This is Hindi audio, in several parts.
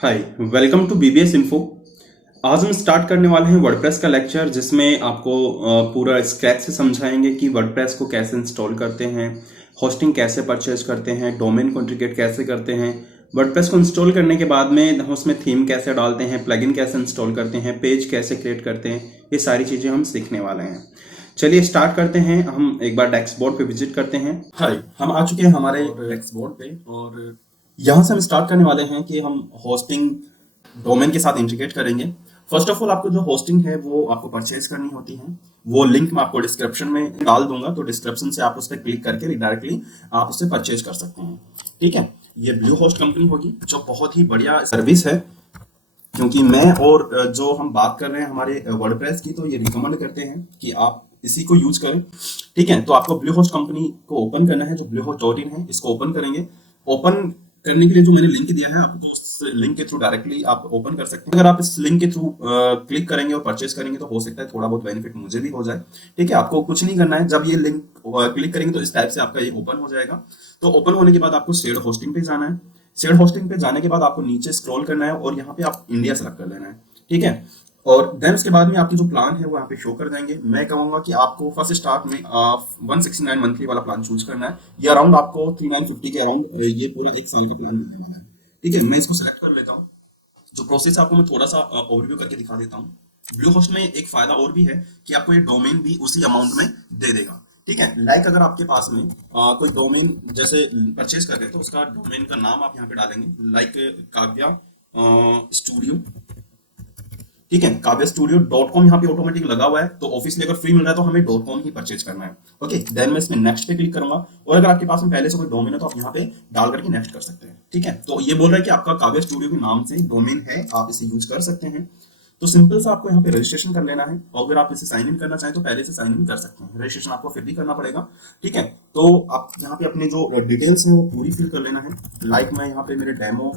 Hi, welcome to BBS info. आज हम स्टार्ट करने वाले हैं वर्डप्रेस का लेक्चर, जिसमें आपको पूरा स्क्रैच से समझाएंगे कि वर्डप्रेस को कैसे इंस्टॉल करते हैं, होस्टिंग कैसे परचेज करते हैं, डोमेन कॉन्फ़िगर कैसे करते हैं, वर्डप्रेस को इंस्टॉल करने के बाद में हम उसमें थीम कैसे डालते हैं, प्लगइन कैसे इंस्टॉल करते हैं, पेज कैसे क्रिएट करते हैं। ये सारी चीज़ें हम सीखने वाले हैं। चलिए स्टार्ट करते हैं। हम एक बार डेस्क बोर्ड पे विजिट करते हैं। हाय, हम आ चुके हैं हमारे डेस्क बोर्ड पे और यहाँ से हम स्टार्ट करने वाले हैं कि हम होस्टिंग डोमेन के साथ इंटीग्रेट करेंगे। फर्स्ट ऑफ ऑल आपको जो होस्टिंग है वो आपको परचेज करनी होती है। वो लिंक मैं आपको डिस्क्रिप्शन में डाल दूंगा, तो डिस्क्रिप्शन से आप उस पर क्लिक करके डायरेक्टली आप उससे परचेज कर सकते हैं। ठीक है, ये ब्लू होस्ट कंपनी होगी जो बहुत ही बढ़िया सर्विस है। क्योंकि मैं और जो हम बात कर रहे हैं हमारे वर्डप्रेस की, तो ये रिकमेंड करते हैं कि आप इसी को यूज करें। ठीक है, तो आपको ब्लू होस्ट कंपनी को ओपन करना है, जो bluehost.in है, इसको ओपन करेंगे। ओपन करने के लिए जो मैंने लिंक दिया है आपको, उस लिंक के थ्रू डायरेक्टली आप ओपन कर सकते हैं। अगर आप इस लिंक के थ्रू क्लिक करेंगे और परचेज करेंगे तो हो सकता है थोड़ा बहुत बेनिफिट मुझे भी हो जाए। ठीक है, आपको कुछ नहीं करना है। जब ये लिंक क्लिक करेंगे तो इस टाइप से आपका ये ओपन हो जाएगा। तो ओपन होने के बाद आपको शेयर्ड होस्टिंग पे जाना है। शेयर्ड होस्टिंग पे जाने के बाद आपको नीचे स्क्रॉल करना है और यहाँ पे आप इंडिया सेलेक्ट कर लेना है। ठीक है, और देन उसके बाद में आपकी जो प्लान है वो यहाँ पे शो कर जाएंगे। मैं कहूंगा कि आपको फर्स्ट स्टार्ट में 169 मंथली वाला प्लान चूज करना है। ये अराउंड आपको 3950 के अराउंड ये पूरा एक साल का प्लान मिलने वाला है। ठीक है, मैं इसको सेलेक्ट कर लेता हूँ। जो प्रोसेस आपको मैं थोड़ा सा ओवरव्यू करके दिखा देता हूँ। ब्लू होस्ट में एक फायदा और भी है कि आपको ये डोमेन भी उसी अमाउंट में दे देगा। ठीक है, लाइक अगर आपके पास में कोई डोमेन जैसे परचेज कर रहे हैं तो उसका डोमेन का नाम आप यहाँ पे डालेंगे, लाइक काव्या स्टूडियो। ठीक है, काव्या स्टूडियो .com यहाँ पे ऑटोमेटिक लगा हुआ है, तो ऑफिस में अगर फ्री मिल रहा है तो हमें .com ही परचेज करना है। ओके, देन मैं इसमें नेक्स्ट पे क्लिक करूंगा, और अगर आपके पास में पहले से कोई डोमेन है तो आप यहाँ पे डाल करके नेक्स्ट कर सकते हैं। ठीक है, तो ये बोल रहा है कि आपका काव्या स्टूडियो के नाम से डोमेन है, आप इसे यूज कर सकते हैं। तो सिंपल सा आपको यहाँ पे रजिस्ट्रेशन कर लेना है, और अगर आप इसे साइन इन करना चाहें तो पहले से साइन इन कर सकते हैं। रजिस्ट्रेशन आपको फिर भी करना पड़ेगा। ठीक है, तो आप यहाँ पे अपने जो डिटेल्स हैं वो पूरी फिल कर लेना है। लाइक मैं यहाँ पे मेरे डेमो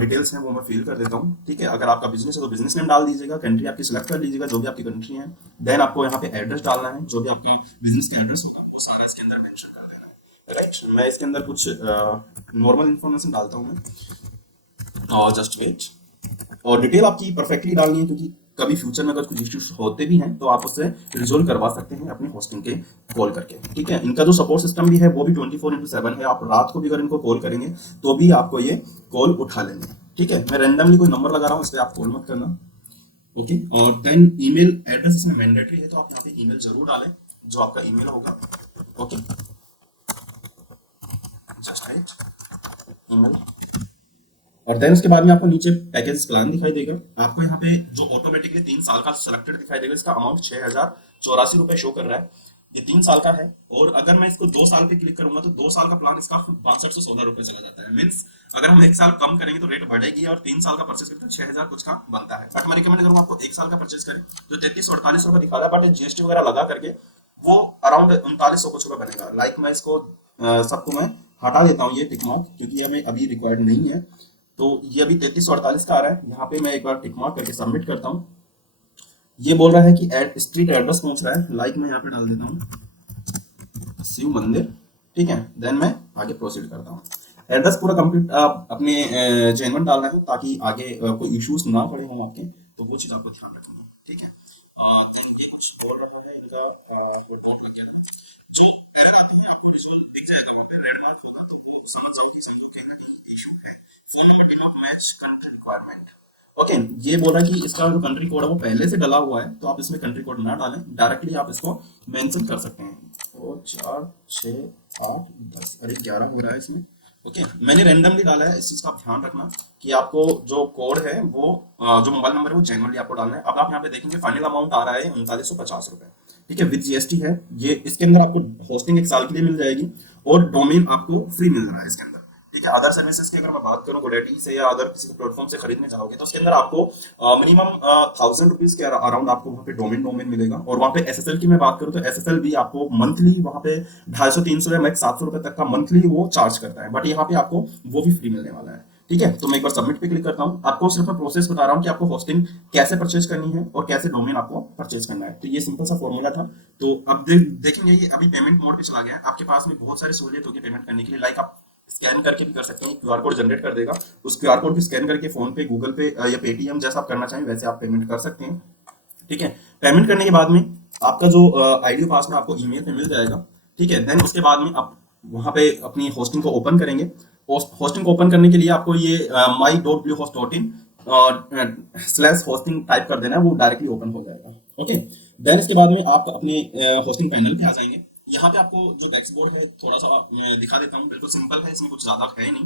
डिटेल्स हैं वो मैं फिल कर देता हूँ। ठीक है, अगर आपका बिजनेस है तो बिजनेस नेम डाल दीजिएगा, कंट्री आपकी सिलेक्ट कर लीजिएगा जो भी आपकी कंट्री है। देन आपको यहाँ पे एड्रेस डालना है, जो भी आपका बिजनेस का एड्रेस होगा वो सारा इसके अंदर मेंशन कर देना है। राइट, मैं इसके अंदर कुछ नॉर्मल इन्फॉर्मेशन डालता हूँ मैं, और जस्ट वेट। और डिटेल आपकी परफेक्टली डालनी है, क्योंकि कभी फ्यूचर में अगर कुछ इश्यूज होते भी हैं तो आप उससे रिजोल्व करवा सकते हैं अपने होस्टिंग के कॉल करके। ठीक है, इनका जो सपोर्ट सिस्टम भी है वो भी 24/7 है। आप रात को भी अगर इनको कॉल करेंगे तो भी आपको ये कॉल उठा लेंगे। ठीक है, मैं रैंडमली कोई नंबर लगा रहा हूँ, इस पर आप कॉल मत करना। ओके, और देन ईमेल एड्रेस इसमें मैंडेटरी है, तो आप यहाँ पे ईमेल जरूर डालें जो आपका ईमेल होगा। Okay, just right email. और देन उसके बाद में आपको नीचे पैकेज प्लान दिखाई देगा। आपको यहाँ पे जो ऑटोमेटिकली 3 साल का सिलेक्टेड दिखाई देगा, इसका अमाउंट 6084 रुपए शो कर रहा है। ये 3 साल का है। और अगर मैं इसको 2 साल पे क्लिक करूंगा तो 2 साल का प्लान इसका 6216 रुपए चला जाता है। मीन्स अगर हम 1 साल कम करेंगे तो रेट बढ़ेगी, और 3 साल का परचेज करें तो 6000 कुछ का बनता है। बट मैं रिकमेंड करूंगा आपको 1 साल का परचेज करें, तो 3348 रुपए दिखा रहा है, बट जीएसटी वगैरह लगा करके वो अराउंड 3900 कुछ रुपए बनेगा। लाइक मैं इसको सबको मैं हटा देता हूँ ये टिक मार्क, क्योंकि ये हमें अभी रिक्वायर्ड नहीं है। तो ये अभी 3348 का आ रहा है। यहाँ पे मैं एक बार टिक मार्क करके सबमिट करता हूँ। ये बोल रहा है कि स्ट्रीट एड्रेस पहुंच रहा है, लाइक मैं यहाँ पे डाल देता हूँ शिव मंदिर। ठीक है, देन मैं आगे प्रोसीड करता हूँ। एड्रेस पूरा कंप्लीट आप अपने जेन्युइन डालना है, ताकि आगे कोई इश्यूज ना पड़े हों आपके, तो वो चीज आपको ध्यान रखनी है। ठीक है, then ये कुछ और है इनका report का क्या, जो error आती है आपको visual दिख जाएगा, वहाँ पे रेड मार्क होगा तो समझ जाओ कि इशू है। Phone number did not match country requirement. Okay, ये बोल रहा है कि इसका जो कंट्री कोड है वो पहले से डला हुआ है, तो आप इसमें कंट्री कोड ना डालें, डायरेक्टली आप इसको मेंशन कर सकते हैं। और 4 6 8 10, अरे 11 हो रहा है इसमें। ओके, मैंने रैंडमली डाला है, इस चीज का आप ध्यान रखना कि आपको जो कोड है वो जो मोबाइल नंबर है वो जेन्युइनली आपको डालना है। अब आप यहाँ पे देखेंगे फाइनल अमाउंट आ रहा है 3950 रुपए। ठीक है, विद जीएसटी है ये। इसके अंदर आपको होस्टिंग 1 साल के लिए मिल जाएगी, और डोमेन आपको फ्री मिल रहा है इसके अंदर। ठीक है, अदर सर्विसेज की अगर मैं बात करूं गोडेटी से या अदर किसी प्लेटफॉर्म से खरीदने जाओगे तो उसके अंदर आपको मिनिमम 1000 रुपीज के अराउंड आपको वहाँ पे डोमेन डोमेन मिलेगा। और वहाँ पे एसएसएल की मैं बात करूं तो एसएसएल भी आपको मंथली वहाँ पे 250 300 या मैक्स 700 रुपए तक का मंथली वो चार्ज करता है, बट यहाँ पे आपको वो भी फ्री मिलने वाला है। ठीक है, तो मैं एक बार सबमिट पे क्लिक करता हूँ। आपको सिर्फ मैं प्रोसेस बता रहा हूँ कि आपको होस्टिंग कैसे परचेज करनी है और कैसे डोमेन आपको परचेज करना है। तो ये सिंपल सा फॉर्मूला था। तो अब देखेंगे ये अभी पेमेंट मोड पे चला गया है। आपके पास में बहुत सारी सहूलियत होगी पेमेंट करने के लिए। लाइक आप स्कैन करके भी कर सकते हैं, क्यूआर कोड जनरेट कर देगा, उस क्यूआर कोड को स्कैन करके फोन पे, गूगल पे या पेटीएम जैसा आप करना चाहें वैसे आप पेमेंट कर सकते हैं। ठीक है, पेमेंट करने के बाद में आपका जो आईडी पासवर्ड आपको ईमेल पे मिल जाएगा। ठीक है, देन उसके बाद में आप वहां पे अपनी होस्टिंग को ओपन करेंगे। होस्टिंग को ओपन करने के लिए आपको ये my.bluehost.in स्लैश होस्टिंग टाइप कर देना है, वो डायरेक्टली ओपन हो जाएगा। ओके, देन इसके बाद में आप अपने होस्टिंग पैनल पे आ जाएंगे। यहाँ पे आपको जो डैशबोर्ड है थोड़ा सा मैं दिखा देता हूँ, बिल्कुल सिंपल है, इसमें कुछ ज्यादा है नहीं।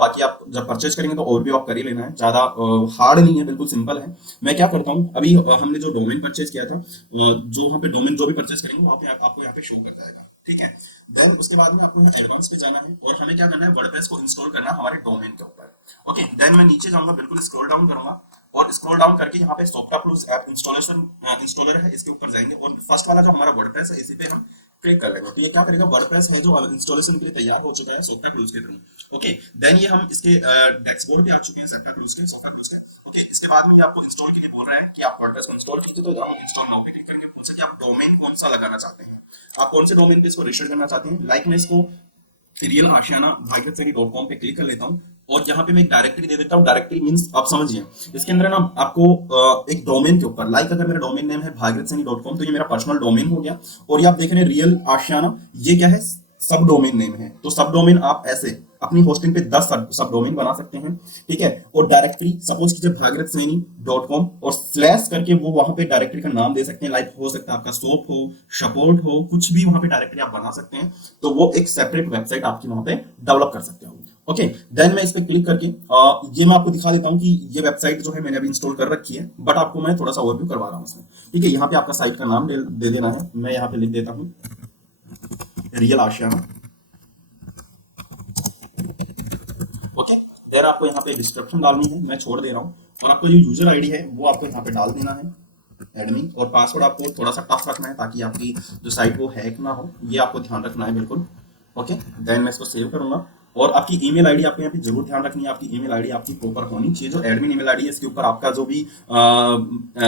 बाकी आप जब परचेज करेंगे तो ओवरव्यू आप कर ही लेना है, ज्यादा हार्ड नहीं है, बिल्कुल सिंपल है। मैं क्या करता हूँ, अभी हमने जो डोमेन परचेज किया था, जो वहाँ पे डोमेन जो भी परचेज करेंगे वहाँ पे आपको यहाँ पे शो कर जाएगा। ठीक है, देन उसके बाद में आपको एडवांस पे जाना है और हमें क्या करना है, वर्डप्रेस को इंस्टॉल करना है हमारे डोमेन के ऊपर। ओके, देन मैं नीचे जाऊंगा, बिल्कुल स्क्रॉल डाउन करूंगा और स्क्रॉल डाउन करके यहाँ पे सोफ्टाप्लस ऐप इंस्टॉलर है, इसके ऊपर जाएंगे और फर्स्ट वाला जो हमारा वर्डप्रेस है इसी पे हम क्लिक कर लेंगे। तो ये क्या करेगा, वर्डप्रेस है जो इंस्टॉलेशन के लिए तैयार हो चुका है सोफ्टाप्लस के थ्रू। ओके, देन ये हम इसके डैशबोर्ड पे आ चुके हैं सोफ्टाप्लस के। ओके, इसके बाद में ये आपको इंस्टॉल के लिए बोल रहा है कि आप वर्डप्रेस को इंस्टॉल कीजिए, तो आप इंस्टॉल नाउ पे क्लिक करेंगे, पूछे कि आप डोमेन कौन सा लगाना चाहते हैं, आप कौन से डोमेन पे इसको रजिस्टर करना चाहते हैं। लाइक मैं इसको रियल आशियाना भाईगतसरी.com पे क्लिक कर लेता हूँ और यहाँ पे मैं एक डायरेक्टरी दे देता हूँ। डायरेक्टरी मींस आप समझिए, इसके अंदर ना आपको एक डोमेन के ऊपर, लाइक अगर मेरा डोमेन नेम है भागीरथसैनी.com तो ये मेरा पर्सनल डोमेन हो गया, और ये आप देख रहे हैं रियल आशियाना, ये क्या है, सब डोमेन नेम है। तो सब डोमेन आप ऐसे अपनी होस्टिंग पे 10 सब डोमेन बना सकते हैं। ठीक है, और डायरेक्टरी सपोज कीजिए भागीरथसैनी.com और स्लैश करके वो वहां पे डायरेक्टरी का नाम दे सकते हैं, लाइक हो सकता है आपका सोप हो, सपोर्ट हो, कुछ भी वहां पे डायरेक्टरी आप बना सकते हैं, तो वो एक सेपरेट वेबसाइट आपकी वहां पे डेवलप कर सकते हो। ओके, देन मैं इस पर क्लिक करके ये मैं आपको दिखा देता हूँ कि ये वेबसाइट जो है मैंने अभी इंस्टॉल कर रखी है, बट आपको मैं थोड़ा सा ओवरव्यू करवा रहा हूँ इसमें। ठीक है, यहाँ पे आपका साइट का नाम दे देना है, मैं यहाँ पे लिख देता हूँ रियल आशियाना। ओके, देन आपको यहाँ पे डिस्क्रिप्शन डालनी है, मैं छोड़ दे रहा हूँ, और आपको जो यूजर आईडी है वो आपको यहाँ पे डाल देना है एडमिन, और पासवर्ड आपको थोड़ा सा टफ रखना है ताकि आपकी जो साइट वो हैक ना हो, ये आपको ध्यान रखना है बिल्कुल। ओके, देन मैं इसको सेव करूंगा, और आपकी ईमेल आईडी आपको यहाँ पे जरूर ध्यान रखनी है, आपकी ईमेल आईडी आपकी प्रॉपर होनी चाहिए, जो एडमिन ईमेल आईडी है इसके ऊपर आपका जो भी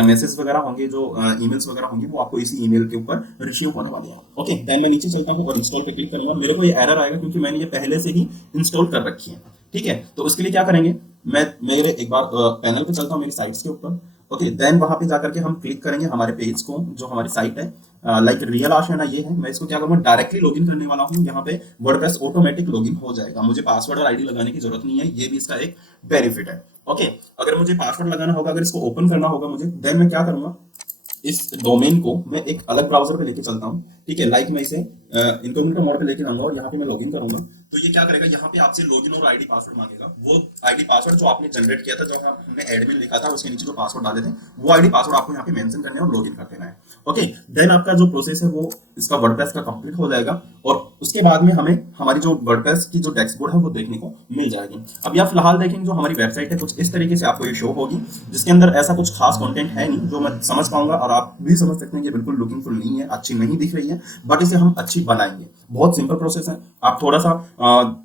मैसेज वगैरह होंगे, जो ईमेल्स वगैरह होंगे, वो आपको इसी ईमेल के ऊपर रिसीव होने वाले हैं। ओके, देन मैं नीचे चलता हूँ और इंस्टॉल पे क्लिक करूंगा, मेरे को ये एरर आएगा क्योंकि मैंने ये पहले से ही इंस्टॉल कर रखी है। ठीक है, तो उसके लिए क्या करेंगे, मैं मेरे एक बार पैनल पे चलता हूँ मेरी साइट्स के ऊपर। ओके, देन वहां पे जाकर के हम क्लिक करेंगे हमारे पेज को, जो हमारी साइट है लाइक रियल आशियाना ये है। मैं इसको क्या करूंगा, डायरेक्टली लॉगिन करने वाला हूँ, यहाँ पे वर्डप्रेस ऑटोमेटिक लॉगिन हो जाएगा, मुझे पासवर्ड और आईडी लगाने की जरूरत नहीं है, ये भी इसका एक बेनिफिट है। ओके, अगर मुझे पासवर्ड लगाना होगा, अगर इसको ओपन करना होगा मुझे, देन मैं क्या करूंगा, इस डोमेन को मैं एक अलग ब्राउजर पे लेके चलता हूँ। ठीक है, लाइक मैं इसे इनकॉग्निटो मोड पे लेके जाऊंगा और यहाँ पे मैं लॉगिन करूंगा, तो ये क्या करेगा, यहाँ पे आपसे लॉगिन और आईडी पासवर्ड मांगेगा, वो आईडी पासवर्ड जो आपने जनरेट किया था, जो हमने एडमिन लिखा था उसके नीचे जो पासवर्ड डाले थे, वो आईडी पासवर्ड आपको यहाँ पे मेंशन करना है और लॉगिन कर देना है। ओके, देन आपका जो प्रोसेस है वो इसका वर्डप्रेस का कंप्लीट हो जाएगा, और उसके बाद में हमें हमारी जो वर्डप्रेस की जो डैशबोर्ड है वो देखने को मिल जाएगी। अब आप फिलहाल देखेंगे जो हमारी वेबसाइट है कुछ इस तरीके से आपको ये शो होगी, जिसके अंदर ऐसा कुछ खास कंटेंट है नहीं जो मैं समझ पाऊंगा, और आप भी समझ सकते हैं कि बिल्कुल लुकिंग फुल नहीं है, अच्छी नहीं दिख रही है, बट इसे हम अच्छी बनाएंगे। बहुत सिंपल प्रोसेस है, आप थोड़ा सा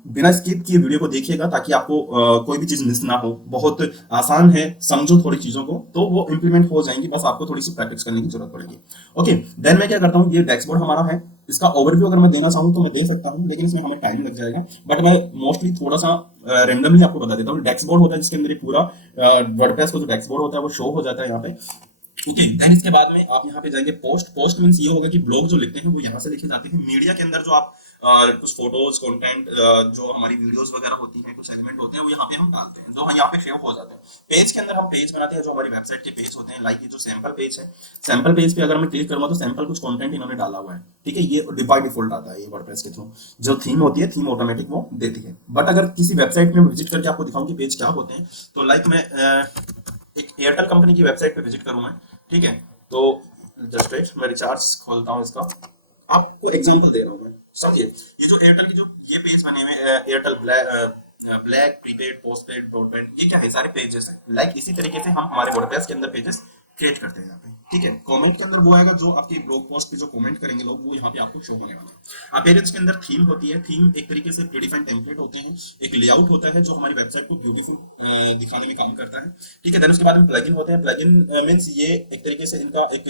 बिना स्किप किए वीडियो को देखिएगा ताकि आपको कोई भी चीज मिस ना हो। बहुत आसान है, समझो थोड़ी चीजों को तो वो इंप्लीमेंट हो जाएंगी, बस आपको थोड़ी सी प्रैक्टिस करने की जरूरत पड़ेगी। ओके, देन मैं क्या करता हूँ, ये डैशबोर्ड हमारा है, इसका ओवरव्यू अगर मैं देना चाहूँ तो मैं दे सकता हूँ, लेकिन इसमें हमें टाइम लग जाएगा, बट मैं मोस्टली थोड़ा सा रेंडमली आपको बता देता हूँ। डैशबोर्ड होता है जिसके अंदर पूरा वर्डप्रेस का जो डैशबोर्ड होता है वो शो हो जाता है यहाँ पे। ओके, देन इसके बाद में आप यहाँ पे जाएंगे, पोस्ट मींस ये होगा कि ब्लॉग जो लिखते हैं वो यहाँ से लिखे जाते हैं। मीडिया के अंदर जो आप कुछ फोटोज कंटेंट जो हमारी वीडियोस वगैरह होती हैं, कुछ एलिमेंट होते हैं, वो यहाँ पे हम डालते हैं, जो यहाँ पे सेव हो जाते हैं। पेज के अंदर हम पेज बनाते हैं जो हमारी वेबसाइट के पेज होते हैं, लाइक ये जो सैंपल पेज है, सैंपल पेज पे अगर मैं क्लिक करूंगा तो सैंपल कुछ कंटेंट इन्होंने डाला हुआ है। ठीक है, ये बाय डिफॉल्ट आता है, ये वर्डप्रेस के थ्रू जो थीम होती है, थीम ऑटोमेटिक वो देती है। बट अगर किसी वेबसाइट में विजिट करके आपको दिखाऊं कि पेज क्या होते हैं, तो लाइक मैं एक एयरटेल कंपनी की वेबसाइट पे विजिट करूँ मैं। ठीक है, तो जस्ट वेट, मैं रिचार्ज खोलता हूँ इसका, आपको एग्जांपल दे रहा हूँ मैं, समझिए। ये जो एयरटेल की जो ये पेज बने हुए Airtel black prepaid postpaid broadband, ये क्या है, सारे पेजेस हैं। लाइक इसी तरीके से हम हमारे वर्डप्रेस के अंदर पेजेस क्रिएट करते हैं यहाँ पे। ठीक है, कमेंट के अंदर वो आएगा जो आपके ब्लॉग पोस्ट पे जो कमेंट करेंगे लोग, वो यहाँ पे आपको शो होने वाला है। अपीयरेंस के अंदर थीम होती है, थीम एक तरीके से प्रीडिफाइंड टेम्पलेट होते हैं, एक लेआउट होता है जो हमारी वेबसाइट को ब्यूटीफुल दिखाने में काम करता है। ठीक है, देन उसके बाद में प्लगइन होते हैं। प्लगइन मींस ये एक तरीके से इनका एक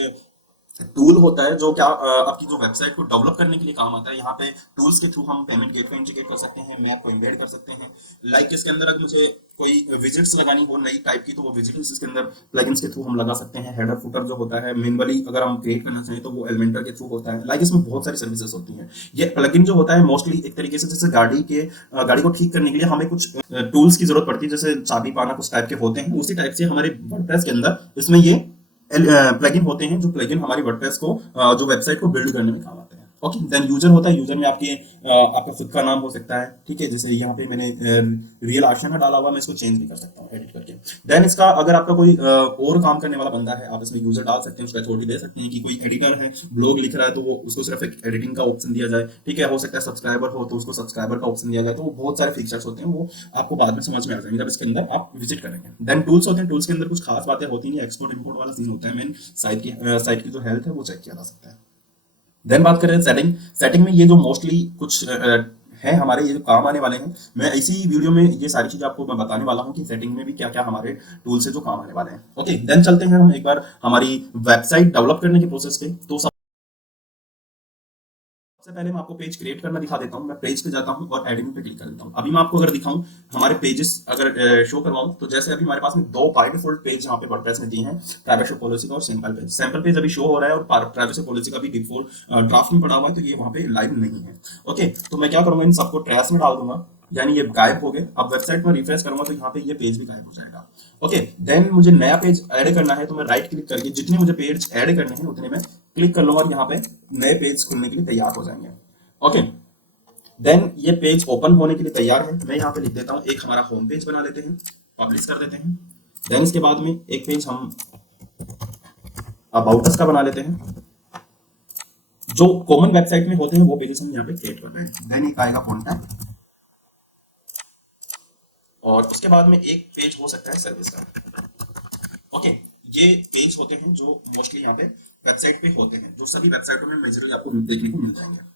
टूल होता है जो क्या आपकी जो वेबसाइट को डेवलप करने के लिए काम आता है। यहाँ पे टूल्स के थ्रू हम पेमेंट गेटवे इंटीग्रेट कर सकते हैं, मैप को इम्बेड कर सकते हैं। लाइक इसके अंदर अगर मुझे कोई विजिट्स लगानी हो नई टाइप की, तो वो विजिट्स इसके अंदर प्लगइन्स के थ्रू हम लगा सकते हैं। हेडर फुटर जो होता है मैनुअली अगर हम क्रिएट करना चाहें तो वो एलिमेंटर के थ्रू होता है। लाइक इसमें बहुत सारी सर्विसेज होती हैं। ये प्लगइन जो होता है मोस्टली एक तरीके से जैसे गाड़ी को ठीक करने के लिए हमें कुछ टूल्स की जरूरत पड़ती है, जैसे चाबी पाना कुछ टाइप के होते हैं, उसी टाइप से हमारे वर्डप्रेस के अंदर इसमें ये प्लगइन होते हैं, जो प्लगइन हमारी वर्डप्रेस को जो वेबसाइट को बिल्ड करने में काम आते हैं। ओके, देन यूजर होता है। यूजर में आपका खुद का नाम हो सकता है, ठीक है, जैसे यहाँ पे मैंने रियल आशियाना डाला हुआ, मैं इसको चेंज भी कर सकता हूँ एडिट करके। देन इसका अगर आपका कोई और काम करने वाला बंदा है, आप इसमें यूजर डाल सकते हैं, उसका अथॉरिटी दे सकते हैं कि कोई एडिटर है ब्लॉग लिख रहा है तो वो उसको सिर्फ एक एडिटिंग का ऑप्शन दिया जाए, ठीक है। हो सकता है सब्सक्राइबर हो तो उसको सब्सक्राइबर का ऑप्शन दिया जाए। तो वो बहुत सारे फीचर्स होते हैं, वो आपको बाद में समझ में आ जाएंगे जब इसके अंदर आप विजिट करेंगे। देन टूल्स होते हैं। टूल्स के अंदर कुछ खास बातें होती नहीं, एक्सपोर्ट इंपोर्ट वाला सीन होता है। मेन साइट की जो हेल्थ है वो चेक किया जा सकता है। देन बात करें सेटिंग। सेटिंग में ये जो मोस्टली कुछ है हमारे, ये जो काम आने वाले हैं, मैं इसी वीडियो में ये सारी चीजें आपको मैं बताने वाला हूँ कि सेटिंग में भी क्या क्या हमारे टूल से जो काम आने वाले हैं। ओके, देन चलते हैं हम एक बार हमारी वेबसाइट डेवलप करने के प्रोसेस पे। तो सबसे पहले मैं आपको पेज क्रिएट करना दिखा देता हूँ। मैं पेज पे जाता हूँ और एडिटिंग पे क्लिक कर देता हूँ। अभी मैं आपको अगर दिखाऊं हमारे पेजेस अगर शो करवाऊं, तो जैसे अभी हमारे पास में दो बाय डिफॉल्ट पेज यहाँ पे वर्डप्रेस में दिए हैं, प्राइवेसी पॉलिसी का और सैंपल पेज। सैंपल पेज अभी शो हो रहा है और प्राइवेसी पॉलिसी का भी डिफॉल्ट ड्राफ्ट में पड़ा हुआ है, तो ये वहाँ पे लाइव नहीं है। ओके, तो मैं क्या करूंगा, इन सबको ट्रैश में डाल दूंगा, यानी ये गायब हो गए। अब वेबसाइट में रिफ्रेश करूंगा तो यहाँ पे ये पेज भी गायब हो जाएगा। ओके, देन मुझे नया पेज ऐड करना है, तो मैं राइट क्लिक करके जितने मुझे पेज ऐड करने हैं उतने में क्लिक कर लूंगा और यहाँ पे नए पेज खुलने के लिए तैयार हो जाएंगे। ओके, देन ये पेज ओपन होने के लिए तैयार है। मैं यहाँ पे लिख देता हूँ, एक हमारा होम पेज बना लेते हैं, पब्लिश कर देते हैं। देन इसके बाद में एक पेज हम अबाउट अस का बना लेते हैं। जो कॉमन वेबसाइट में होते हैं वो पेजेस हम यहाँ पे क्रिएट कर रहे हैं। देन एक आएगा कॉन्टैक्ट, और उसके बाद में एक पेज हो सकता है सर्विस का। ओके, ये पेज होते हैं जो मोस्टली यहाँ पे वेबसाइट पे होते हैं, जो सभी वेबसाइटों में मेजरली आपको देखने को मिल जाएंगे।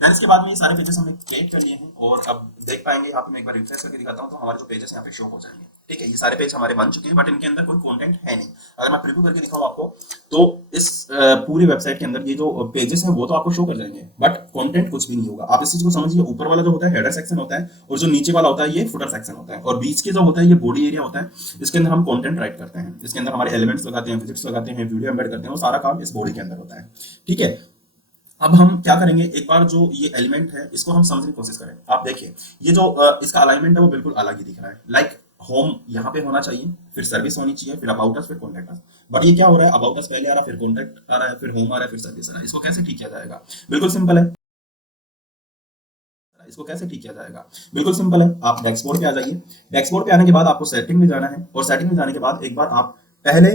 देन इसके बाद में ये सारे पेजेस हमने क्रिएट कर लिए हैं, और अब देख पाएंगे यहाँ पे मैं एक बार रिफ्रेश करके दिखाता हूँ तो हमारे जो पेजेस यहाँ पे शो हो जाएंगे। ठीक है, ये सारे पेज हमारे बन चुके हैं, बट इनके अंदर कोई कंटेंट है नहीं। अगर मैं प्रीव्यू करके दिखाऊँ आपको, तो इस पूरी वेबसाइट के अंदर ये जो पेजेस हैं वो तो आपको शो कर जाएंगे, बट कंटेंट कुछ भी नहीं होगा। आप इस चीज को समझिए, ऊपर वाला जो होता है हेडर सेक्शन होता है, और जो नीचे वाला होता है ये फुटर सेक्शन होता है, और बीच के जो होता है ये बॉडी एरिया होता है। इसके अंदर हम कंटेंट राइट करते हैं, इसके अंदर हमारे एलिमेंट्स लगाते हैं, विजिट्स लगाते हैं, वीडियो एम्बेड करते हैं, वो सारा काम इस बॉडी के अंदर होता है। ठीक है, अब हम क्या करेंगे, एक बार जो ये एलिमेंट है इसको हम समझने की कोशिश करें। आप देखिए, ये जो इसका अलाइनमेंट है वो बिल्कुल अलग ही दिख रहा है। लाइक होम यहाँ पे होना चाहिए, फिर सर्विस होनी चाहिए, फिर अबाउट अस, फिर कॉन्टैक्ट अस। बट ये क्या हो रहा है, अबाउट अस पहले आ रहा है, फिर कॉन्टैक्ट आ रहा है, फिर होम आ रहा है, फिर सर्विस आ रहा है। इसको कैसे ठीक किया जाएगा? बिल्कुल सिंपल है। इसको कैसे ठीक किया जाएगा? बिल्कुल सिंपल है। आप डैशबोर्ड पे आ जाइए। डैशबोर्ड पे आने के बाद आपको सेटिंग में जाना है, और सेटिंग में जाने के बाद एक बार आप पहले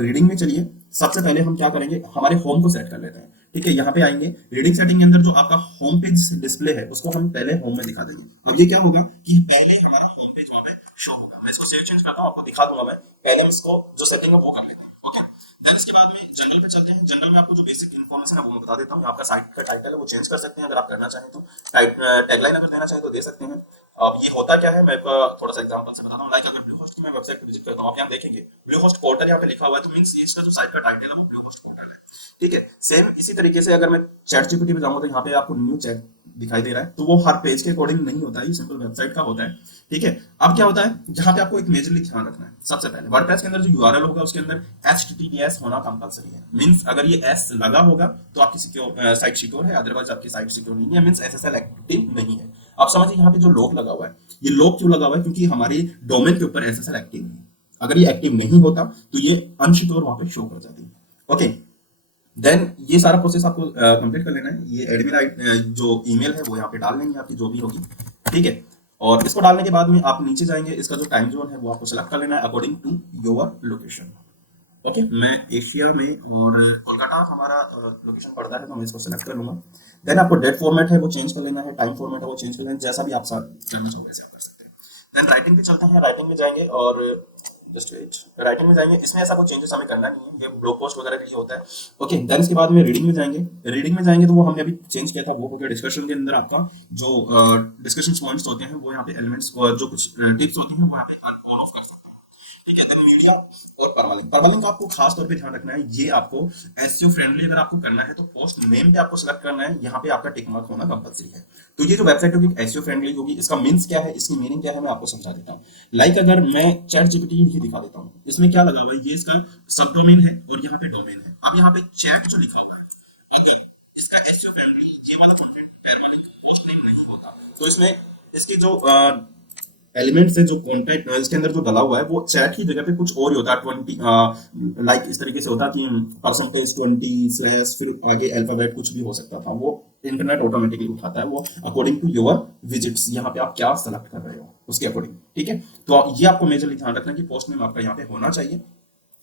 रीडिंग में चलिए। सबसे पहले हम क्या करेंगे, हमारे होम को सेट कर लेते हैं। ठीक है, यहाँ पे आएंगे, रीडिंग सेटिंग के अंदर जो आपका होम पेज डिस्प्ले है उसको हम पहले होम में दिखा देंगे। अब ये क्या होगा कि पहले हमारा होम पेज वहां पे शो होगा। मैं इसको सेव चेंज करता हूँ, आपको दिखा दूंगा। मैं पहले हम इसको जो सेटिंग है वो कर लेते हैं। ओके, देन इसके बाद में जनरल पे चलते हैं। जनरल में आपको जो बेसिक इन्फॉर्मेशन है वो मैं बता देता हूँ। आपका साइट का टाइटल है वो चेंज कर सकते हैं अगर आप करना चाहें तो। टैगलाइन अगर देना चाहें तो दे सकते हैं। अब ये होता क्या है, मैं आपको थोड़ा सा एग्जांपल से बताता हूँ। लाइक अगर ब्लू होस्ट की मैं वेबसाइट पे विजिट करता हूँ, आप यहाँ देखेंगे ब्लू होस्ट पोर्टल यहाँ पे लिखा हुआ है, तो मींस ये इसका जो साइट का टाइटल है वो ब्लू होस्ट पोर्टल है। ठीक है, सेम इसी तरीके से अगर मैं चैट जीपीटी पे जाऊंगा तो यहाँ पे आपको न्यू चैट दिखाई दे रहा है, तो वो हर पेज के अकॉर्डिंग नहीं होता है, ये सिंपल वेबसाइट का होता है। ठीक है, अब क्या होता है, जहां पे आपको एक मेजरली ध्यान रखना है, सबसे पहले वर्डप्रेस के अंदर जो यूआरएल होगा उसके अंदर HTTPS होना कंपलसरी है। मींस अगर ये S लगा होगा तो आपकी सिक्योर साइट सिक्योर है, अदरवाइज आपकी साइट सिक्योर नहीं है, मींस SSL एक्टिव नहीं है। आप समझिए यहाँ पे जो लॉक लगा हुआ है, ये लॉक क्यों लगा हुआ है, क्योंकि हमारी डोमेन के ऊपर SSL एक्टिव है। अगर ये एक्टिव नहीं होता तो ये अनसिक्योर वहां पे शो कर जाती है। ओके, देन ये सारा प्रोसेस आपको कंप्लीट कर लेना है। ये एडमिन जो ईमेल है वो यहाँ पे डाल लेंगे आपकी जो भी होगी। ठीक है, और इसको डालने के बाद में आप नीचे जाएंगे, इसका जो टाइम जोन है वो आपको सेलेक्ट कर लेना है according to your location. Okay, मैं एशिया में और कोलकाता हमारा लोकेशन पड़ता है, तो मैं इसको सेलेक्ट कर लूंगा। देन आपको डेट फॉर्मेट है वो चेंज कर लेना है, टाइम फॉर्मेट है वो चेंज कर लेना है, जैसा भी आप करना चाहो वैसे आप कर सकते हैं। देन राइटिंग पे चलते हैं। राइटिंग में जाएंगे और जस्ट वेट, राइटिंग में जाएंगे। इसमें ऐसा कोई चेंजेस हमें करना नहीं है, ये ब्लॉग पोस्ट वगैरह के लिए होता है। ओके, देन इसके बाद में रीडिंग में जाएंगे। रीडिंग में जाएंगे तो वो हमने अभी चेंज किया था, वो हो गया डिस्कशन के अंदर आपका जो डिस्कशन पॉइंट्स होते हैं वो यहाँ पे एलिमेंट्स और जो कुछ टिप्स होती हैं वो यहाँ पे ऑन ऑफ कर सकते हैं। ठीक है। देन मीडिया और परमालिंक, परमालिंक का आपको खास तौर पे ध्यान रखना है, ये आपको एसईओ फ्रेंडली अगर आपको करना है तो पोस्ट नेम पे आपको सेलेक्ट करना है, यहाँ पे आपका टिक मार्क होना कंपलसरी है। तो ये जो वेबसाइट होगी एसईओ फ्रेंडली होगी, इसका मीन्स क्या है, इसकी मीनिंग क्या है, मैं आपको समझा देता हूँ। लाइक अगर मैं चैट जीपीटी ही दिखा देता हूँ, इसमें क्या लगा हुआ है, ये इसका सब डोमेन है और यहाँ पे डोमेन है। अब यहाँ पे चैट जो लिखा हुआ है, अगर इसका एसईओ फ्रेंडली ये वाला कंटेंट परमालिंक पोस्ट नेम नहीं होता तो इसमें इसके जो एलिमेंट्स है, जो कॉन्टेंट इसके अंदर जो डाला हुआ है, वो चैट की जगह पे कुछ और ही होता है। 20 लाइक इस तरीके से होता कि %20 फिर आगे अल्फाबेट कुछ भी हो सकता था। वो इंटरनेट ऑटोमेटिकली उठाता है वो अकॉर्डिंग टू योर विजिट्स, यहाँ पे आप क्या सेलेक्ट कर रहे हो उसके अकॉर्डिंग। ठीक है, तो ये आपको मेजरली ध्यान रखना कि पोस्ट नेम आपका यहाँ पे होना चाहिए।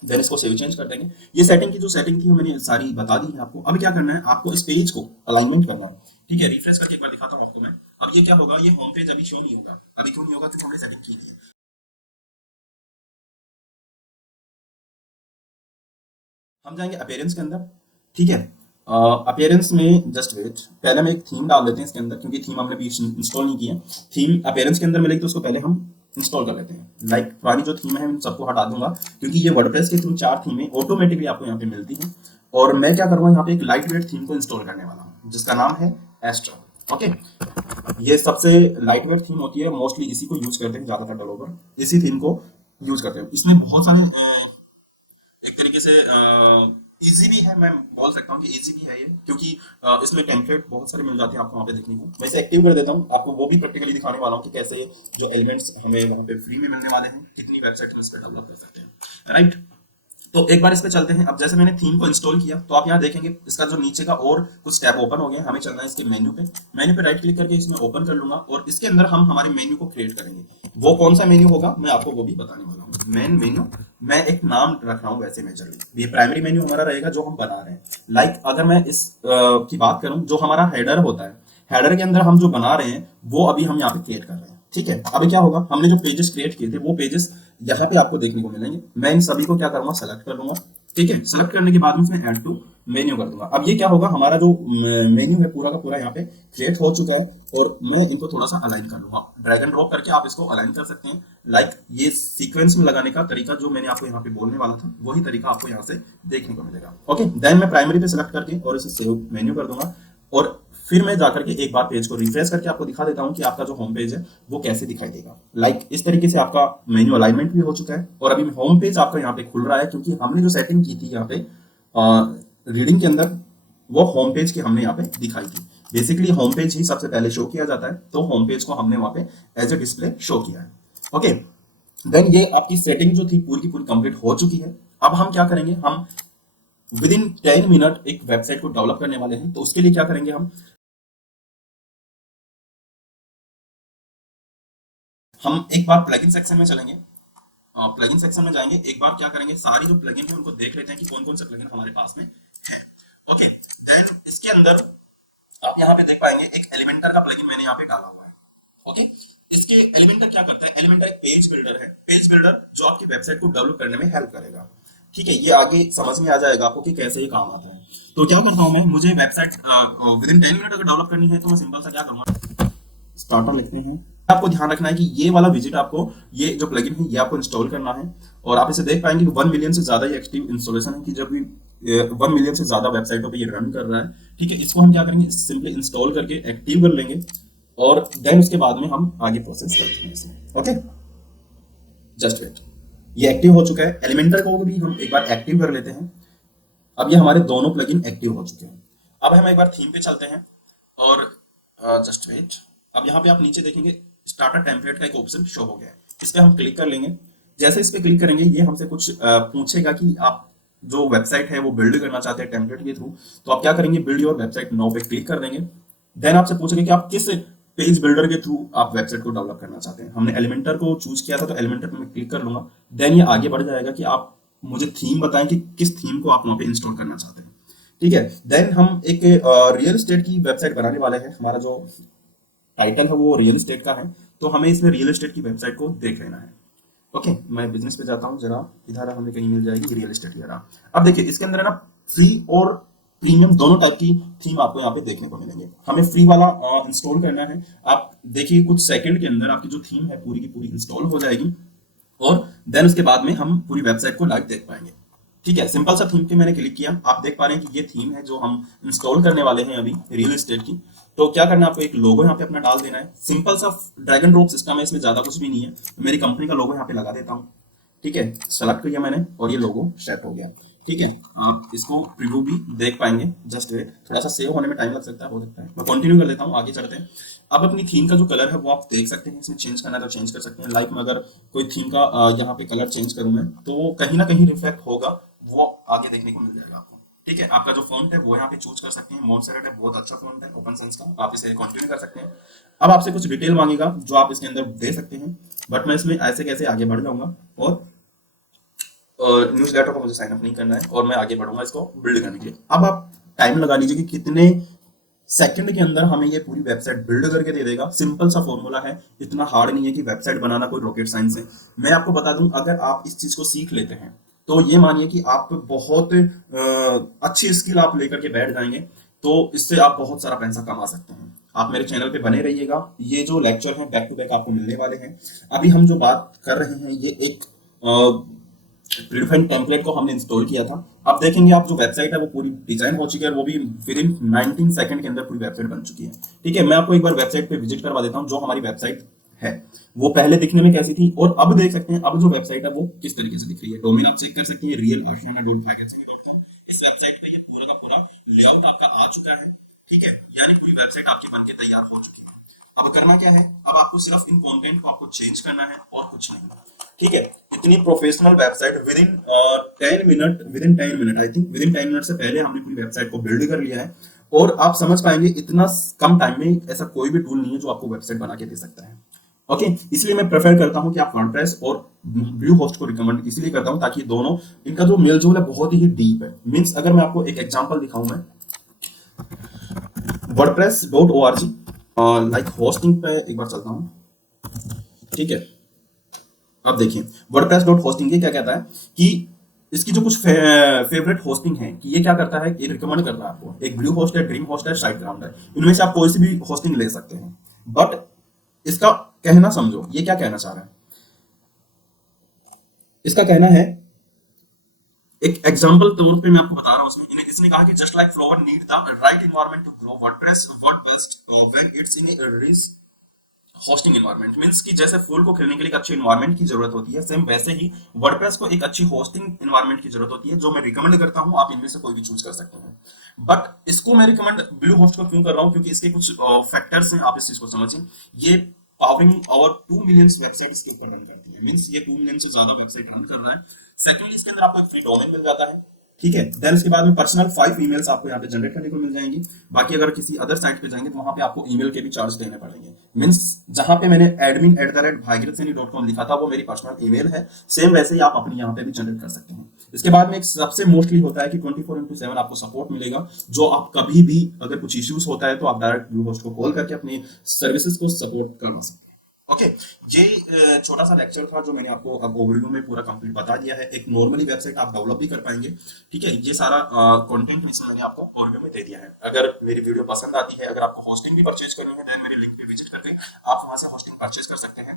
देन इसको सेव चेंज कर देंगे। ये सेटिंग की जो सेटिंग थी मैंने सारी बता दी है आपको। अब क्या करना है, आपको इस पेज को अलाइनमेंट करना है। ठीक है, रिफ्रेश करके एक बार दिखाता हूँ आपको मैं। अब ये क्या होगा, ये होम पेज अभी शो नहीं होगा। अभी क्यों नहीं होगा, क्योंकि हमने सेटिंग की थी। हम जाएंगे अपीयरेंस के अंदर। ठीक है, अपीयरेंस में जस्ट वेट, पहले हम एक थीम डाल देते हैं इसके अंदर, क्योंकि थीम हमने भी इंस्टॉल नहीं किया। थीम अपीयरेंस के अंदर मिलेगी तो उसको पहले हम इंस्टॉल कर लेते हैं। लाइक पुरानी जो थीम है इन सबको हटा दूंगा, क्योंकि ये वर्डप्रेस के थ्रू 4 थीमें ऑटोमेटिकली आपको यहाँ पे मिलती हैं। और मैं क्या करूँगा, यहाँ पे एक लाइट वेट थीम को इंस्टॉल करने वाला हूँ जिसका नाम है एस्ट्रा। ओके, ये सबसे लाइट वेट थीम होती है, मोस्टली इसी को यूज करते हैं ज्यादातर डेवलपर, इसी थीम को यूज करते हैं। इसमें बहुत सारे एक तरीके से इजी भी है, मैं बोल सकता हूँ कि इजी भी है ये, क्योंकि इसमें टेम्पलेट बहुत सारे मिल जाते हैं आपको वहाँ पे देखने को। मैं इसे एक्टिव कर देता हूँ, आपको वो भी प्रैक्टिकली दिखाने वाला हूँ कि कैसे जो एलिमेंट्स हमें वहाँ पे फ्री में मिलने वाले हैं, कितनी वेबसाइट में इस पर डेवलप कर सकते हैं। राइट, तो एक बार इस पे चलते हैं। अब जैसे मैंने थीम को इंस्टॉल किया तो आप यहाँ देखेंगे इसका जो नीचे का और कुछ टैब ओपन हो गया। हमें चलना है इसके मेन्यू पे। मेन्यू पे राइट क्लिक करके इसमें ओपन कर लूंगा और इसके अंदर हम हमारे मेन्यू को क्रिएट करेंगे। वो कौन सा मेन्यू होगा मैं आपको वो भी बताने वाला हूँ। मेन मेन्यू, मैं एक नाम रख रहा हूँ वैसे मेजरली, ये प्राइमरी मेन्यू हमारा रहेगा जो हम बना रहे हैं। लाइक अगर मैं इस की बात करूँ, जो हमारा हेडर होता है, हेडर के अंदर हम जो बना रहे हैं वो अभी हम यहाँ पे क्रिएट कर रहे हैं। ठीक है, अभी क्या होगा, हमने जो पेजेस क्रिएट किए थे वो पेजेस यहाँ पे आपको देखने को मिलेंगे। मैं इन सभी को क्या करूंगा, सेलेक्ट कर लूंगा। ठीक है, सेलेक्ट करने के बाद में उसमें ऐड टू मेन्यू कर दूंगा। अब ये क्या होगा, हमारा जो मेन्यू है पूरा का पूरा यहाँ पे क्रिएट हो चुका है। और मैं इनको थोड़ा सा अलाइन कर लूंगा, ड्रैग एंड ड्रॉप करके आप इसको अलाइन कर सकते हैं। लाइक ये सीक्वेंस में लगाने का तरीका जो मैंने आपको यहाँ पे बोलने वाला था, वही तरीका आपको यहाँ से देखने को मिलेगा। ओके, देन मैं प्राइमरी पे सेलेक्ट करके और इसे सेव मेन्यू कर दूंगा। और फिर मैं जाकर के एक बार पेज को रिफ्रेश करके आपको दिखा देता हूं कि आपका जो होम पेज है वो कैसे दिखाई देगा। लाइक इस तरीके से आपका मेन्यू अलाइनमेंट भी हो चुका है और अभी होम पेज आपका यहाँ पे खुल रहा है, क्योंकि हमने जो सेटिंग की थी यहाँ पे रीडिंग के अंदर, वो होम पेज की हमने यहाँ पे दिखाई थी। बेसिकली होम पेज ही सबसे पहले शो किया जाता है, तो होम पेज को हमने वहां पे एज ए डिस्प्ले शो किया है। ओके, देन ये आपकी सेटिंग जो थी पूरी की पूरी कंप्लीट हो चुकी है। अब हम क्या करेंगे, हम विद इन 10 मिनट एक वेबसाइट को डेवलप करने वाले हैं। तो उसके लिए क्या करेंगे, हम एक बार प्लगइन सेक्शन में चलेंगे। प्लगइन सेक्शन में जाएंगे, एक बार क्या करेंगे, सारी जो प्लगइन है उनको देख लेते हैं कि कौन कौन से प्लगइन हमारे पास में है। ओके, देन इसके अंदर आप यहाँ पे देख पाएंगे एक एलिमेंटर का प्लगइन मैंने यहाँ पे डाला हुआ है। ओके, इसके एलिमेंटर क्या करता है, एलिमेंटर एक पेज बिल्डर है। पेज बिल्डर जो आपकी वेबसाइट को डेवलप करने में हेल्प करेगा। ठीक है, ये आगे समझ में आ जाएगा आपको कि कैसे ये काम आता है। तो क्या करता हूँ मैं, मुझे वेबसाइट विद इन 10 मिनट अगर डेवलप करनी है तो मैं सिंपल सा क्या करूँगा, स्टार्टर लिखते हैं। आपको ध्यान रखना है कि ये वाला विजिट आपको, ये जो प्लगइन है ये आपको इंस्टॉल करना है। और आप इसे देख पाएंगे कि 1 मिलियन से ज्यादा ये एक्टिव इंस्टॉलेशन है, कि जब भी 1 मिलियन से ज्यादा वेबसाइटों पे ये रन कर रहा है। ठीक है, इसको हम क्या करेंगे, सिंपली इंस्टॉल करके एक्टिव कर लेंगे और देन उसके बाद में हम आगे प्रोसेस करते हैं इसे। ओके, जस्ट वेट, ये एक्टिव हो चुका है। एलिमेंटर को भी हम एक बार एक्टिव कर लेते हैं। अब ये हमारे दोनों प्लगइन एक्टिव हो चुके हैं। अब हम एक बार थीम पे चलते हैं और जस्ट वेट, अब यहाँ पे आप नीचे देखेंगे स्टार्टर टेम्पलेट का एक ऑप्शन शो हो गया है। इस पे हम क्लिक कर लेंगे। जैसे इस पे क्लिक करेंगे ये हमसे कुछ पूछेगा कि आप जो वेबसाइट है वो बिल्ड करना चाहते हैं टेम्पलेट के थ्रू। तो आप क्या करेंगे, बिल्ड योर वेबसाइट नाउ पे क्लिक कर देंगे। देन आपसे पूछेंगे कि आप किस पेज बिल्डर के थ्रू आप वेबसाइट को डेवलप करना चाहते हैं। हमने एलिमेंटर को चूज किया था तो एलिमेंटर पे मैं क्लिक कर लूंगा। देन ये आगे बढ़ जाएगा कि आप मुझे थीम बताएं कि किस थीम को आप वहां पे इंस्टॉल करना चाहते हैं। ठीक है, देन हम एक रियल एस्टेट की वेबसाइट बनाने वाले हैं। हमारा जो टाइटल है वो रियल एस्टेट का है, तो हमें इसमें रियल एस्टेट की वेबसाइट को देख लेना है। ओके, मैं बिजनेस पे जाता हूँ जरा, इधर हमें कहीं मिल जाएगी रियल एस्टेट की। अब देखिए इसके अंदर है ना, फ्री और प्रीमियम दोनों टाइप की थीम आपको यहाँ पे देखने को मिलेंगे। हमें फ्री वाला इंस्टॉल करना है। आप देखिए कुछ सेकंड के अंदर आपकी जो थीम है पूरी की पूरी इंस्टॉल हो जाएगी और देन उसके बाद में हम पूरी वेबसाइट को लाइव देख पाएंगे। ठीक है, सिंपल सा थीम पे मैंने क्लिक किया, आप देख पा रहे हैं कि ये थीम है जो हम इंस्टॉल करने वाले हैं अभी रियल एस्टेट की। तो क्या करना है, आपको एक लोगो यहाँ पे अपना डाल देना है। सिंपल सा ड्रैग एंड ड्रॉप सिस्टम है, इसमें ज्यादा कुछ भी नहीं है। तो मेरी कंपनी का लोगो यहाँ पे लगा देता हूँ। ठीक है, सेलेक्ट किया मैंने और ये लोगो सेट हो गया। ठीक है, आप इसको प्रीव्यू भी देख पाएंगे। जस्ट वेट, थोड़ा सा सेव होने में टाइम लग सकता है, हो सकता है। मैं कंटिन्यू कर लेता हूँ, आगे चलते हैं। अब अपनी थीम का जो कलर है वो आप देख सकते हैं, इसमें चेंज करना है तो चेंज कर सकते हैं। लाइक मैं अगर कोई थीम का यहाँ पे कलर चेंज करूँ मैं, तो कहीं ना कहीं रिफ्लेक्ट होगा, वो आगे देखने को मिल जाएगा आपको। ठीक है, आपका जो फॉन्ट है वो यहाँ पे चूज कर सकते हैं। मोन्सेरेट है, बहुत अच्छा फॉन्ट है ओपन सेंस का, आप इसे कंटिन्यू कर सकते हैं। अब आपसे कुछ डिटेल मांगेगा जो आप इसके अंदर दे सकते हैं, बट मैं इसमें ऐसे कैसे आगे बढ़ जाऊंगा और न्यूज लेटर को मुझे साइन अप नहीं करना है और मैं आगे बढ़ूंगा इसको बिल्ड करने के लिए। अब आप टाइम लगा लीजिए कि कितने सेकंड के अंदर हमें ये पूरी वेबसाइट बिल्ड करके दे देगा। सिंपल सा फॉर्मूला है, इतना हार्ड नहीं है कि वेबसाइट बनाना कोई रॉकेट साइंस है। मैं आपको बता दूं, अगर आप इस चीज को सीख लेते हैं तो ये मानिए कि आप बहुत अच्छी स्किल आप लेकर के बैठ जाएंगे, तो इससे आप बहुत सारा पैसा कमा सकते हैं। आप मेरे चैनल पे बने रहिएगा, ये जो लेक्चर है बैक टू बैक आपको मिलने वाले हैं। अभी हम जो बात कर रहे हैं ये एक प्रीडिफाइंड टेम्पलेट को हमने इंस्टॉल किया था। अब देखेंगे आप जो वेबसाइट है वो पूरी डिजाइन हो चुकी है, वो भी विद इन 19 सेकंड के अंदर पूरी वेबसाइट बन चुकी है। ठीक है, मैं आपको एक बार वेबसाइट पे विजिट करवा देता हूँ। जो हमारी वेबसाइट है वो पहले दिखने में कैसी थी और अब देख सकते हैं अब जो वेबसाइट है वो किस तरीके से दिख रही है। डोमेन आप चेक कर सकते हैं, real.ashiana.com। इस वेबसाइट पे ये पूरा का पूरा लेआउट आपका आ चुका है। ठीक है, यानी पूरी वेबसाइट आपकी बनके तैयार हो चुकी है। अब करना क्या है, अब आपको सिर्फ इन कंटेंट को आपको चेंज करना है और कुछ नहीं। ठीक है, इतनी professional website with in 10 minute I think, with in 10 minute से पहले हमने पूरी वेबसाइट को बिल्ड कर लिया है। और आप समझ पाएंगे इतना कम टाइम में ऐसा कोई भी टूल नहीं है जो आपको वेबसाइट बना के दे सकता है। ओके, इसलिए मैं प्रेफर करता हूं कि आप वर्डप्रेस और ब्लू होस्ट को रिकमेंड इसलिए करता हूं ताकि दोनों इनका जो मेलजोल है बहुत ही डीप है। मींस अगर मैं आपको एक एग्जांपल दिखाऊं, मैं wordpress.org लाइक होस्टिंग पे एक बार चलता हूं। ठीक है, अब देखिए wordpress.hosting ये क्या कहता है कि इसकी जो कुछ फेवरेट होस्टिंग है, कि ये क्या करता है, ये रिकमेंड करता है आपको। एक ब्लू होस्ट है, ड्रीम होस्ट है, साइटग्राउंड है, इनमें से आप कोई सी भी होस्टिंग ले सकते हैं। बट इसका कहना समझो, ये क्या कहना चाह रहा है। इसका कहना है, एक एग्जांपल तौर पे मैं आपको बता रहा हूं, उसमें इसने कहा कि just like flower need the right environment to grow, WordPress word bust when it's in a rich hosting environment. Means कि जैसे फूल को खिलने के लिए एक अच्छी एनवायरनमेंट की जरूरत होती है, सेम वैसे ही वर्डप्रेस को एक अच्छी होस्टिंग एनवायरनमेंट की जरूरत होती है, जो मैं रिकमेंड करता हूं। आप इनमें से कोई भी चूज कर सकते हैं। बट इसको मैं रिकमेंड ब्लू होस्ट को क्यों कर रहा हूं, क्योंकि इसके कुछ फैक्टर्स हैं, आप इस चीज को समझिए। ये पावरिंग और 2 मिलियन वेबसाइट इसके ऊपर रन करती है, मींस ये 2 मिलियन से ज्यादा वेबसाइट रन कर रहा है। सेकेंडली इसके अंदर आपको एक फ्री डोमेन मिल जाता है। ठीक है, देन उसके बाद में पर्सनल 5 ईमेल्स आपको यहाँ पे जनरेट करने को मिल जाएंगी। बाकी अगर किसी अदर साइट पे जाएंगे तो वहां पे आपको ईमेल के भी चार्ज देने पड़ेंगे। मींस जहां पे मैंने admin@bhagirathseni.com लिखा था वो मेरी पर्सनल ईमेल है, सेम वैसे ही आप अपनी यहाँ पे भी जनरेट कर सकते हैं। इसके बाद में एक सबसे मोस्टली होता है कि 24/7 आपको सपोर्ट मिलेगा, जो आप कभी भी अगर कुछ इश्यूज होता है तो आप डायरेक्ट ब्लू होस्ट को कॉल करके अपनी सर्विसेज को सपोर्ट करवा सकते हैं। ओके, ये छोटा सा लेक्चर था जो मैंने आपको अब ओवरव्यू में पूरा कंप्लीट बता दिया है। एक नॉर्मली वेबसाइट आप डेवलप भी कर पाएंगे। ठीक है, ये सारा कंटेंट मैंने आपको ओवरव्यू में दे दिया है। अगर मेरी वीडियो पसंद आती है, अगर आपको होस्टिंग भी परचेज करनी है, देन मेरी लिंक पे विजिट करके आप वहां से होस्टिंग परचेज कर सकते हैं।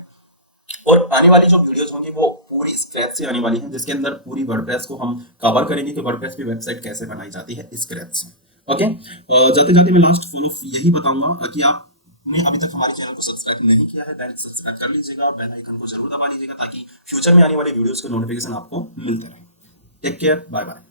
और आने वाली जो वीडियोस होंगी वो पूरी स्क्रैच से आने वाली हैं, जिसके अंदर पूरी वर्डप्रेस को हम कवर करेंगे कि वर्डप्रेस की वेबसाइट कैसे बनाई जाती है स्क्रैच से। ओके, जाते जाते मैं लास्ट फॉलो यही बताऊंगा कि आपने अभी तक हमारे चैनल को सब्सक्राइब नहीं किया है, डायरेक्ट सब्सक्राइब कर लीजिएगा और बेल आइकन को जरूर दबा लीजिएगा ताकि फ्यूचर में आने वाली वीडियोस के नोटिफिकेशन आपको मिलते रहे। Take care, bye bye.